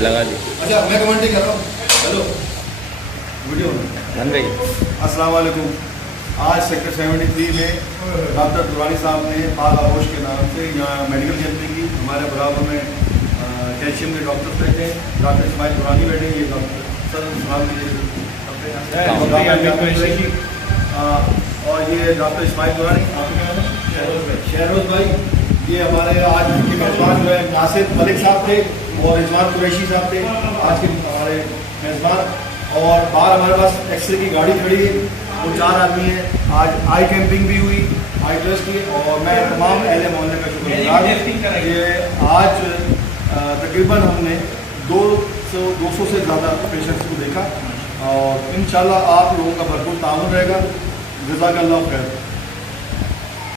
लगा दिए अच्छा मैं कमेंट कर रहा हूँ। हेलो वीडियो बन गई। अस्सलाम वालेकुम। आज सेक्टर 73 में डॉक्टर दुरानी साहब ने बाल आगोश के नाम से यहाँ मेडिकल कैंपिंग की। हमारे बराबर में कैल्शियम के डॉक्टर बैठे हैं, डॉक्टर इस्माइल दुरानी बैठे हैं, ये डॉक्टर सर और ये डॉक्टर इस्माइल दुरानी, शहरोज भाई। ये हमारे आज के मेज़बान जो है नासिर मलिक साहब थे और रिजवान कुरैशी साहब थे आज के हमारे मेज़बान। और बाहर हमारे पास एक्सरे की गाड़ी खड़ी है, वो 4 आदमी हैं। आज आई कैंपिंग भी हुई, आई ट्रस्ट की। और मैं तमाम अहले मोहल्ले का शुक्रगुजार हूँ। ये आज तकरीबन हमने 200 से ज़्यादा पेशेंट्स को देखा और इंशाल्लाह आप लोगों का भरपूर ताउन रहेगा। जज़ाकल्लाह खैर।